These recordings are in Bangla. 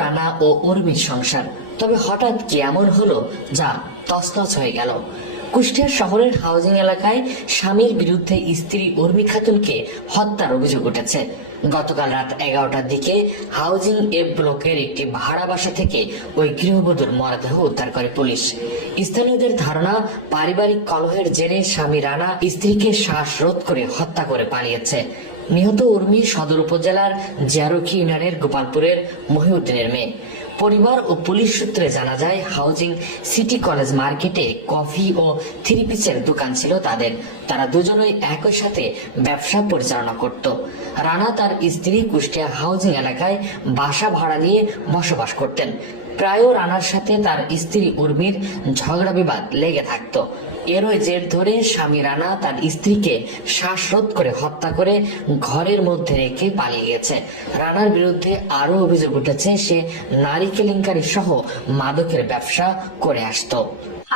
রানা ও উর্মির সংসার, তবে হঠাৎ কি এমন হলো যা তছনছ হয়ে গেল। কুষ্টিয়া শহরের হাউজিং এলাকায় স্বামীর বিরুদ্ধে স্ত্রী উর্মি খাতুনকে হত্যার অভিযোগ উঠেছে। গতকাল রাত 11টার দিকে হাউজিং এ ব্লকের একটি ভাড়া বাসা থেকে ওই গৃহবধূর মরদেহ উদ্ধার করে পুলিশ। স্থানীয়দের ধারণা, পারিবারিক কলহের জেরে স্বামী রানা স্ত্রীকে শ্বাসরোধ করে হত্যা করে পালিয়েছে। নিহত উর্মি সদর উপজেলার জিয়ারকি ইউনিয়নের গোপালপুরের মহিউদ্দিনের মেয়ে। পরিবার ও পুলিশ সূত্রে জানা যায়, হাউজিং সিটি কলেজ মার্কেটে কফি ও থ্রি পিসের দোকান ছিল তাদের। তারা দুজনেই একই সাথে ব্যবসা পরিচালনা করত। রানা তার স্ত্রী কুষ্টিয়া হাউজিং এলাকায় বাসা ভাড়া নিয়ে বসবাস করতেন। প্রায় রানার সাথে তার স্ত্রী উর্মির ঝগড়া বিবাদ লেগে থাকতো। এরই জের ধরে স্বামী রানা তার স্ত্রীকে শ্বাসরোধ করে হত্যা করে ঘরের মধ্যে রেখে পালিয়ে গেছে। রানার বিরুদ্ধে আরো অভিযোগ উঠেছে, সে নারী কেলেঙ্কারি সহ মাদকের ব্যবসা করে আসতো।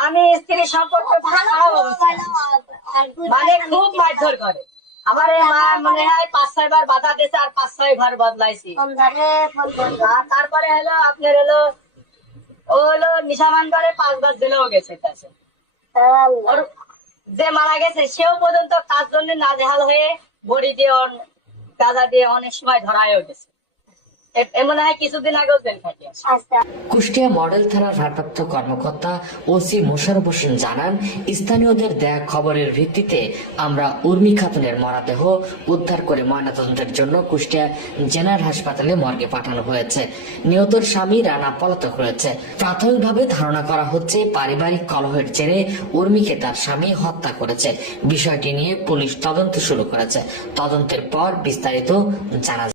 আমি স্ত্রী সম্পর্ক মানে খুব মারধর করে। আমার মা মনে হয় 5-6 বার বাধা দিয়েছে আর 5-6 বার বদলাইছি। তারপরে হলো আপনার হলো ও হলো নিশামান করে 5 বার জেলেও গেছে কাছে। ওর যে মারা গেছে সেও পর্যন্ত কাজ জন্য নাজেহাল হয়ে বড়ি দিয়ে গাঁজা দিয়ে অনেক সময় ধরায়ও গেছে। মনে হয় কিছুদিন আগেও জেল খাটিয়ে আসে। কুষ্টিয়া মডেল থানার ভারপ্রাপ্ত কর্মকর্তা ওসি মোশাররফ হোসেন জানান, স্থানীয়দের দেয়া খবরের ভিত্তিতে আমরা উর্মি খাতুনের মরদেহ উদ্ধার করে ময়নাতদন্তের জন্য কুষ্টিয়া জেনারেল হাসপাতালে মর্গে পাঠানো হয়েছে। নিহতর স্বামী রানা পলাতক রয়েছে। প্রাথমিকভাবে ধারণা করা হচ্ছে, পারিবারিক কলহের জেরে উর্মিকে তার স্বামী হত্যা করেছে। বিষয়টি নিয়ে পুলিশ তদন্ত শুরু করেছে। তদন্তের পর বিস্তারিত জানা